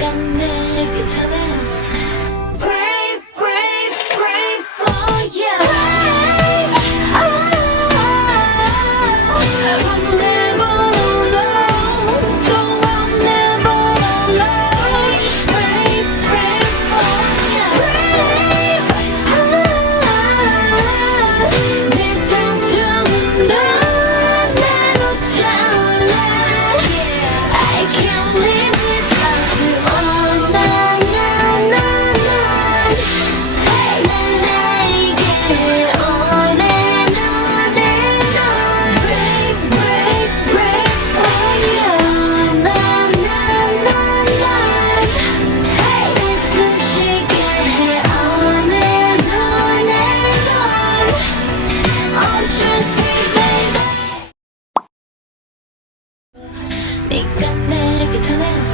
네가 내게 전해 Brave, brave, brave for you I'm never alone So I'm never alone Brave, brave for you Brave 내 상처는 넌 나로 차올라 I can't live without you Oh na na na na Hey 난 나에게 on and on and on Brave brave brave for you na na na na Hey 날 숨쉬게 해 on and on and on Oh trust me baby 네가 내게 전해